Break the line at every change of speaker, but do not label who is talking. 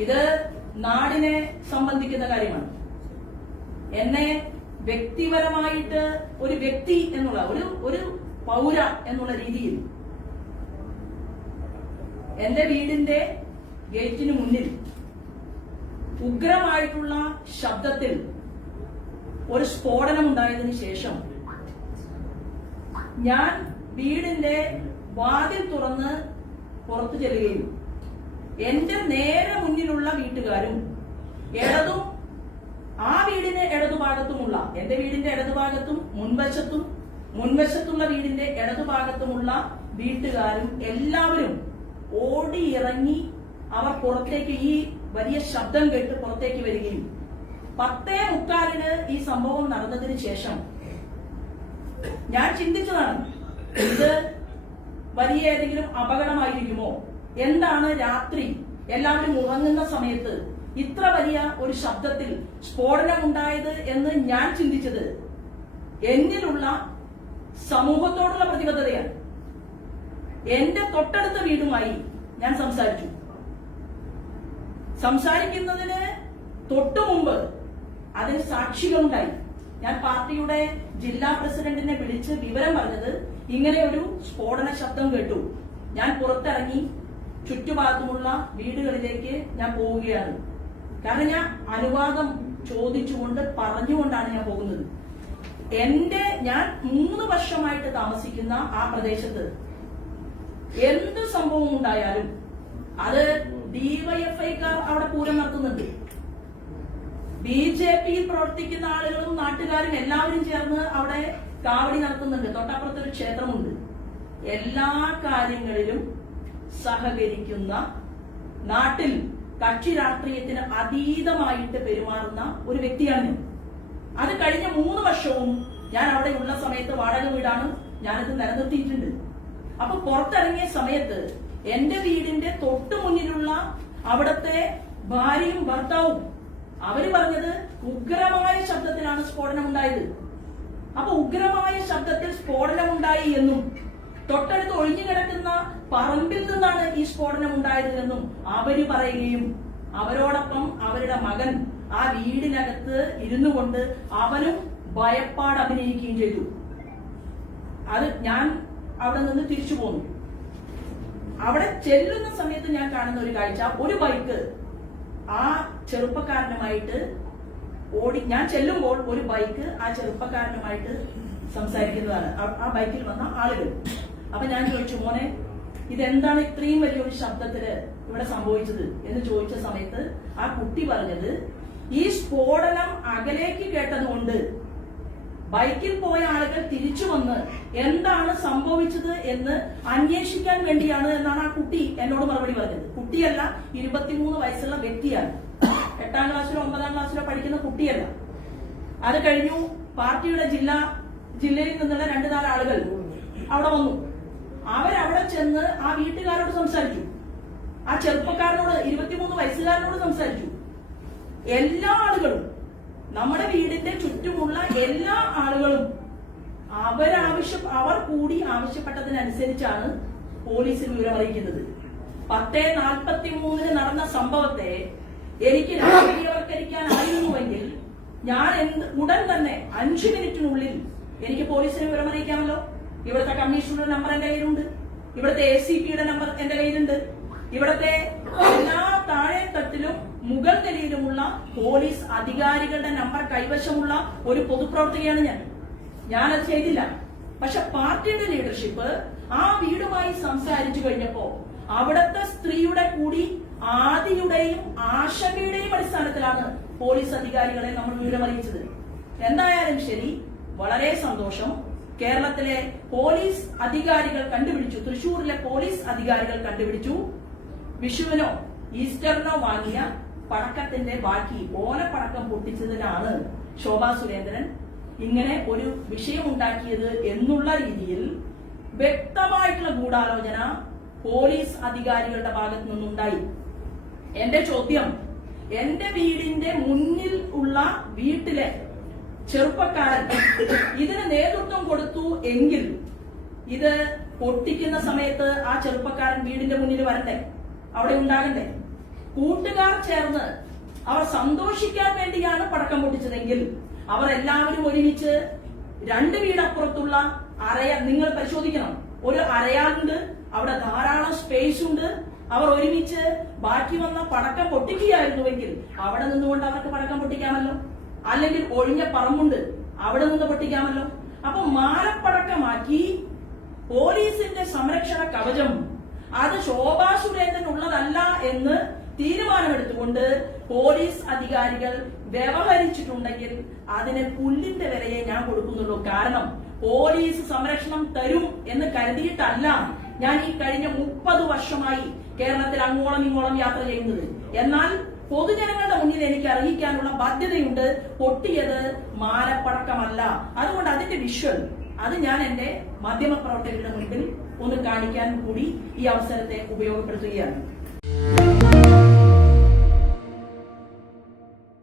ഇത് നാടിനെ സംബന്ധിക്കുന്ന കാര്യമാണ്. എന്നെ വ്യക്തിപരമായിട്ട് ഒരു വ്യക്തി എന്നുള്ള ഒരു ഒരു പൗര എന്നുള്ള രീതിയിൽ എന്റെ വീടിന്റെ ഗേറ്റിന് മുന്നിൽ ഉഗ്രമായിട്ടുള്ള ശബ്ദത്തിൽ ഒരു സ്ഫോടനം ഉണ്ടായതിനു ശേഷം ഞാൻ വീടിന്റെ വാതിൽ തുറന്ന് പുറത്തു ചെല്ലുകയും എന്റെ നേരെ മുന്നിലുള്ള വീട്ടുകാരും ഇടതും ആ വീടിന് ഇടതുഭാഗത്തുമുള്ള എന്റെ വീടിന്റെ ഇടതുഭാഗത്തും മുൻവശത്തും മുൻവശത്തുള്ള വീടിന്റെ ഇടതുഭാഗത്തുമുള്ള വീട്ടുകാരും എല്ലാവരും ഓടിയിറങ്ങി അവർ പുറത്തേക്ക് ഈ വലിയ ശബ്ദം കേട്ട് പുറത്തേക്ക് വരികയും പത്തേ മുക്കാലിന് ഈ സംഭവം നടന്നതിന് ശേഷം ഞാൻ ചിന്തിച്ചതാണ് ഇത് വലിയ ഏതെങ്കിലും അപകടമായിരിക്കുമോ? എന്താണ് രാത്രി? എല്ലാവരും ഉറങ്ങുന്ന സമയത്ത് ഇത്ര വലിയ ഒരു ശബ്ദത്തിൽ സ്ഫോടനം ഉണ്ടായത് എന്ന് ഞാൻ ചിന്തിച്ചത് എന്നിലുള്ള സമൂഹത്തോടുള്ള പ്രതിബദ്ധതയാണ്. എന്റെ തൊട്ടടുത്ത വീടുമായി ഞാൻ സംസാരിച്ചു. സംസാരിക്കുന്നതിന് തൊട്ടു മുമ്പ് അതിന് സാക്ഷികളുണ്ടായി. ഞാൻ പാർട്ടിയുടെ ജില്ലാ പ്രസിഡന്റിനെ വിളിച്ച് വിവരം പറഞ്ഞത് ഇങ്ങനെ ഒരു സ്ഫോടന ശബ്ദം കേട്ടു. ഞാൻ പുറത്തിറങ്ങി ചുറ്റുഭാഗത്തുമുള്ള വീടുകളിലേക്ക് ഞാൻ പോവുകയാണ്. കാരണം ഞാൻ അനുവാദം ചോദിച്ചുകൊണ്ട് പറഞ്ഞുകൊണ്ടാണ് ഞാൻ പോകുന്നത്. എന്റെ ഞാൻ മൂന്ന് വർഷമായിട്ട് താമസിക്കുന്ന ആ പ്രദേശത്ത് എന്ത് സംഭവം ഉണ്ടായാലും അത് ഡിവൈഎഫ്ഐക്കാർ അവിടെ പൂരം നടത്തുന്നുണ്ട്. ബി ജെ പിയിൽ പ്രവർത്തിക്കുന്ന ആളുകളും നാട്ടുകാരും എല്ലാവരും ചേർന്ന് അവിടെ കാവടി നടത്തുന്നുണ്ട്. തൊട്ടപ്പുറത്തൊരു ക്ഷേത്രമുണ്ട്. എല്ലാ കാര്യങ്ങളിലും സഹകരിക്കുന്ന നാട്ടിൽ കക്ഷി രാഷ്ട്രീയത്തിന് അതീതമായിട്ട് പെരുമാറുന്ന ഒരു വ്യക്തിയാണ്. അത് കഴിഞ്ഞ മൂന്ന് വർഷവും ഞാൻ അവിടെ ഉള്ള സമയത്ത് വാടക വീടാണ് ഞാനത് നിലനിർത്തിയിട്ടുണ്ട് അപ്പൊ പുറത്തിറങ്ങിയ സമയത്ത് എന്റെ വീടിന്റെ തൊട്ടു മുന്നിലുള്ള അവിടത്തെ ഭാര്യയും ഭർത്താവും അവർ പറഞ്ഞത് ഉഗ്രമായ ശബ്ദത്തിലാണ് സ്ഫോടനം ഉണ്ടായത് അപ്പൊ ഉഗ്രമായ ശബ്ദത്തിൽ സ്ഫോടനം ഉണ്ടായി എന്നും തൊട്ടടുത്ത് ഒഴിഞ്ഞു കിടക്കുന്ന പറമ്പിൽ നിന്നാണ് ഈ സ്ഫോടനം ഉണ്ടായത് എന്നും അവർ പറയുകയും അവരോടൊപ്പം അവരുടെ മകൻ ആ വീടിനകത്ത് ഇരുന്നു കൊണ്ട് അവനും ഭയപ്പാട് അഭിനയിക്കുകയും ചെയ്തു. അത് ഞാൻ അവിടെ നിന്ന് തിരിച്ചു പോന്നു. അവിടെ ചെല്ലുന്ന സമയത്ത് ഞാൻ കാണുന്ന ഒരു കാഴ്ച. ഒരു ബൈക്ക് ആ ചെറുപ്പക്കാരനുമായിട്ട് ഓടി ഞാൻ ചെല്ലുമ്പോൾ ഒരു ബൈക്ക് ആ ചെറുപ്പക്കാരനുമായിട്ട് സംസാരിക്കുന്നതാണ്. ആ- ബൈക്കിൽ വന്ന ആളുകൾ. അപ്പൊ ഞാൻ ചോദിച്ചു മോനെ ഇതെന്താണ് ഇത്രയും വലിയൊരു ശബ്ദത്തിൽ ഇവിടെ സംഭവിച്ചത്? എന്ന് ചോദിച്ച സമയത്ത് ആ കുട്ടി പറഞ്ഞത് ഈ സ്ഫോടനം അകലേക്ക് കേട്ടതുകൊണ്ട് ബൈക്കിൽ പോയ ആളുകൾ തിരിച്ചു വന്ന് എന്താണ് സംഭവിച്ചത് എന്ന് അന്വേഷിക്കാൻ വേണ്ടിയാണ് എന്നാണ് ആ കുട്ടി എന്നോട് മറുപടി പറഞ്ഞത്. കുട്ടിയല്ല ഇരുപത്തിമൂന്ന് വയസ്സുള്ള വ്യക്തിയാണ്. എട്ടാം ക്ലാസ്സിലോ ഒമ്പതാം ക്ലാസ്സിലോ പഠിക്കുന്ന കുട്ടിയല്ല. അത് കഴിഞ്ഞു പാർട്ടിയുടെ ജില്ലാ ജില്ലയിൽ നിന്നുള്ള രണ്ടു നാല് ആളുകൾ അവിടെ വന്നു. അവരവിടെ ചെന്ന് ആ വീട്ടുകാരോട് സംസാരിച്ചു. ആ ചെറുപ്പക്കാരനോട് ഇരുപത്തിമൂന്ന് വയസ്സുകാരനോട് സംസാരിച്ചു. എല്ലാ ആളുകളും നമ്മുടെ വീടിന്റെ ചുറ്റുമുള്ള എല്ലാ ആളുകളും അവരാവശ്യ അവർ കൂടി ആവശ്യപ്പെട്ടതിനനുസരിച്ചാണ് പോലീസിൽ വിവരം അറിയിക്കുന്നത്. പത്തേ നാൽപ്പത്തി മൂന്നിന് നടന്ന സംഭവത്തെ എനിക്ക് രാഷ്ട്രീയവൽക്കരിക്കാനായിരുന്നുവെങ്കിൽ ഞാൻ ഉടൻ തന്നെ അഞ്ചു മിനിറ്റിനുള്ളിൽ എനിക്ക് പോലീസിന് വിവരം അറിയിക്കാമല്ലോ. ഇവിടുത്തെ കമ്മീഷണറുടെ നമ്പർ എന്റെ കയ്യിലുണ്ട്. ഇവിടുത്തെ എ സി പിയുടെ നമ്പർ എന്റെ കയ്യിലുണ്ട്. ഇവിടുത്തെ എല്ലാ താഴെ തട്ടിലും മുകൾ നിലയിലുമുള്ള പോലീസ് അധികാരികളുടെ നമ്പർ കൈവശമുള്ള ഒരു പൊതുപ്രവർത്തകയാണ് ഞാൻ. ഞാനത് ചെയ്തില്ല. പക്ഷെ പാർട്ടിയുടെ ലീഡർഷിപ്പ് ആ വീടുമായി സംസാരിച്ചു കഴിഞ്ഞപ്പോ അവിടുത്തെ സ്ത്രീയുടെ കൂടി ആദിയുടെയും ആശങ്കയുടെയും അടിസ്ഥാനത്തിലാണ് പോലീസ് അധികാരികളെ നമ്മൾ വിവരമറിയിച്ചത്. എന്തായാലും ശരി വളരെ സന്തോഷം. കേരളത്തിലെ പോലീസ് അധികാരികൾ കണ്ടുപിടിച്ചു. തൃശൂരിലെ പോലീസ് അധികാരികൾ കണ്ടുപിടിച്ചു. വിഷുവിനോ ഈസ്റ്ററിനോ വാങ്ങിയ പടക്കത്തിന്റെ ബാക്കി ഓലപ്പടക്കം പൊട്ടിച്ചതിനാണ് ശോഭാ സുരേന്ദ്രൻ ഇങ്ങനെ ഒരു വിഷയമുണ്ടാക്കിയത് എന്നുള്ള രീതിയിൽ വ്യക്തമായിട്ടുള്ള ഗൂഢാലോചന പോലീസ് അധികാരികളുടെ ഭാഗത്തു നിന്നുണ്ടായി. എന്റെ ചോദ്യം എന്റെ വീടിന്റെ മുന്നിൽ ഉള്ള വീട്ടിലെ ചെറുപ്പക്കാരൻ ഇതിന് നേതൃത്വം കൊടുത്തു എങ്കിൽ ഇത് പൊട്ടിക്കുന്ന സമയത്ത് ആ ചെറുപ്പക്കാരൻ വീടിന്റെ മുന്നിൽ വരണ്ടേ അവിടെ ഉണ്ടാകണ്ടേ കൂട്ടുകാർ ചേർന്ന് അവർ സന്തോഷിക്കാൻ വേണ്ടിയാണ് പടക്കം പൊട്ടിച്ചതെങ്കിൽ അവർ എല്ലാവരും ഒരുമിച്ച് രണ്ട് വീടപ്പുറത്തുള്ള അറയ നിങ്ങൾ പരിശോധിക്കണം. ഒരു അരയാളുണ്ട് അവിടെ ധാരാളം സ്പേസ് ഉണ്ട്. അവർ ഒരുമിച്ച് ബാക്കി വന്ന പടക്കം പൊട്ടിക്കുകയായിരുന്നുവെങ്കിൽ അവിടെ നിന്നുകൊണ്ട് അവർക്ക് പടക്കം പൊട്ടിക്കാമല്ലോ. അല്ലെങ്കിൽ ഒഴിഞ്ഞ പറമ്പുണ്ട്. അവിടെ നിന്ന് പൊട്ടിക്കാമല്ലോ. അപ്പൊ മാലപ്പടക്കമാക്കി പോലീസിന്റെ സംരക്ഷണ കവചം. അത് ശോഭാ സുരേന്ദ്രൻ ഉള്ളതല്ല എന്ന് തീരുമാനമെടുത്തുകൊണ്ട് പോലീസ് അധികാരികൾ വ്യവഹരിച്ചിട്ടുണ്ടെങ്കിൽ അതിന് പുല്ലിന്റെ വിലയെ ഞാൻ കൊടുക്കുന്നുള്ളൂ. കാരണം പോലീസ് സംരക്ഷണം തരും എന്ന് കരുതിയിട്ടല്ല ഞാൻ ഈ കഴിഞ്ഞ മുപ്പത് വർഷമായി കേരളത്തിൽ അങ്ങോളം ഇങ്ങോളം യാത്ര ചെയ്യുന്നത്. എന്നാൽ പൊതുജനങ്ങളുടെ മുന്നിൽ എനിക്ക് അറിയിക്കാനുള്ള ബാധ്യതയുണ്ട്. പൊട്ടിയത് മാലപ്പടക്കമല്ല അതുകൊണ്ട് അതിന്റെ വിഷ്വൽ അത് ഞാൻ എന്റെ മാധ്യമ പ്രവർത്തകരുടെ മുൻപിൽ ഒന്ന് കാണിക്കാൻ കൂടി ഈ അവസരത്തെ ഉപയോഗപ്പെടുത്തുകയാണ്.